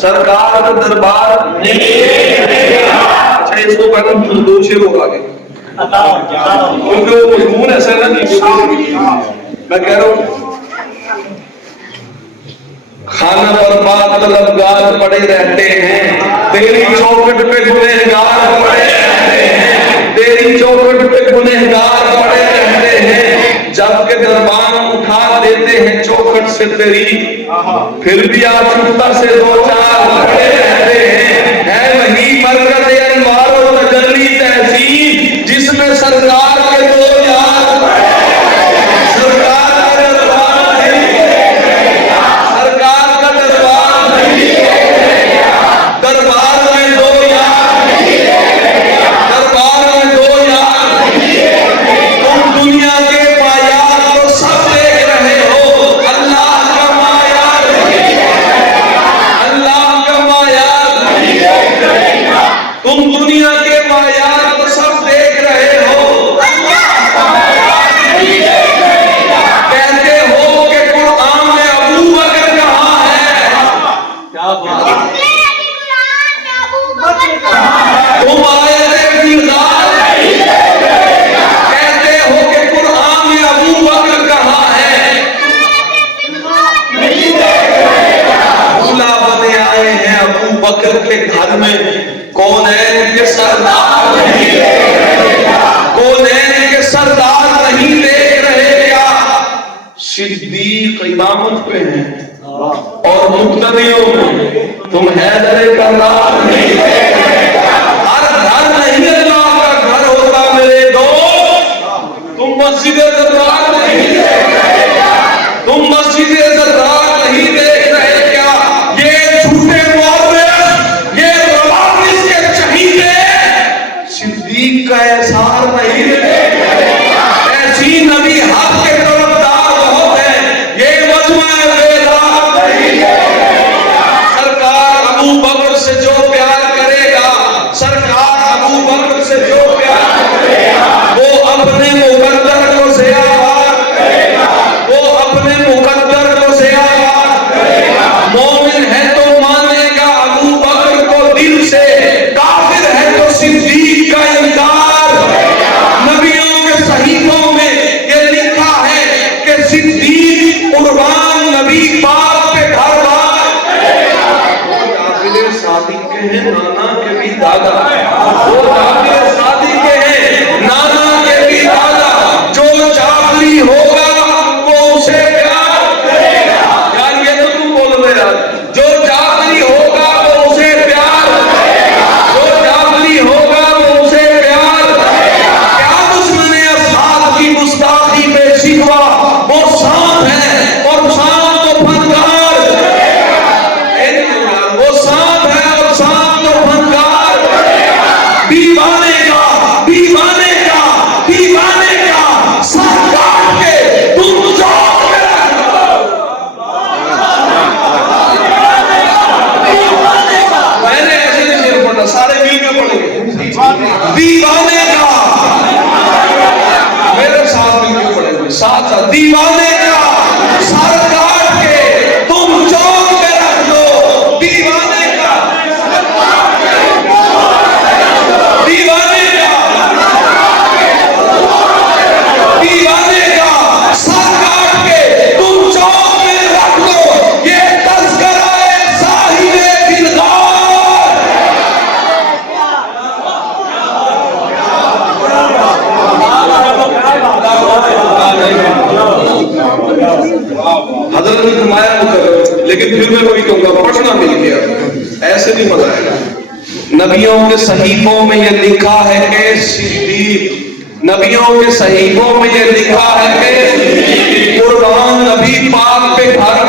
सरकार का दरबार अच्छा इसको कहना दो शेर हो आगे क्योंकि वो मजमून ऐसा है ना कि मैं कह रहा हूं खाना बर्बाद तलबगार पड़े रहते हैं, तेरी चौखट पे गुनहगार पड़े रहते हैं, तेरी चौखट पे गुनहगार पड़े रहते हैं, जबकि दरबान उठा देते हैं चौखट से तेरी, फिर भी आशुक्ता से दो चार पड़े रहते हैं। है वही बरकत अनवार और तजल्ली तहसीन जिसमें सरकार के दो यार बकर के घर में कौन है इनके सरदार नहीं कौन है इनके सरदार नहीं देख रहे क्या? सिद्दीक इमामत पे हैं और मुक्तदियों में तुम हैदर करदार नहीं देख रहे क्या? हर घर नहीं अल्लाह का घर होता मेरे दोस्त, तुम मस्जिद ज़र्रात नहीं देख रहे क्या? तुम मस्जिद ज़र्रात नहीं देख रहे क्या? ये झूठे सिद्दीक का एहसार नहीं ऐसी नबी हक के तरफदार बहुत है, ये मजमा बेदाग नहीं सरकार अबू बकर से जो प्यार करेगा, सरकार अबू बकर से जो प्यार करेगा वो अपने मुकद्दर को ज़ियाबाद करेगा, वो अपने मुकद्दर को ज़ियाबाद करेगा। मोमिन है तो मानेगा अबू बकर को दिल से, काफिर है तो सिद्दीक का इनकार। नबियों के सहीफों में ये लिखा है कि सिद्दीक कुर्बान नबी पाक के घर बार काफिले शादी के हैं नाना के भी दादा, वो काफिले शादी के हैं नाना के भी दादा, जो जाफरी होगा वो उसे प्यार करेगा। यार ये तो तुम बोल रहे यार, जो जाफरी होगा वो उसे प्यार करेगा, जो जाफरी होगा वो उसे प्यार करेगा। क्या दुश्मन असहाब की गुस्ताखी पे शिकवा, वो सांप है और सांप तो फनकार, वो सांप है और सांप तो फनकार। दीवाने का दीवाने का दीवाने का सर काट के तुम चौक में रख दो। मैंने ऐसे नहीं शेर पढ़ा, सारे मिल के पढ़ेंगे। दीवाने का मेरे साथ मिल के पढ़ेंगे, साथ साथ दीवाने का सर काट के तुम चौक में रख दो। दीवाने का दीवाने दीवाने का सर काट के तुम चौक में रख दो। ये तज़किरा है साहिबे दिलदार। हज़रत ने फरमाया मुकर, लेकिन फिर मैं वही कहूंगा पढ़ना मिल गया, ऐसे नहीं मजा आएगा। नबियों के सहीफों में ये लिखा है कि सिद्दीक, नबियों के सहीफों में ये लिखा है कि कुर्बान नबी पाक पे घर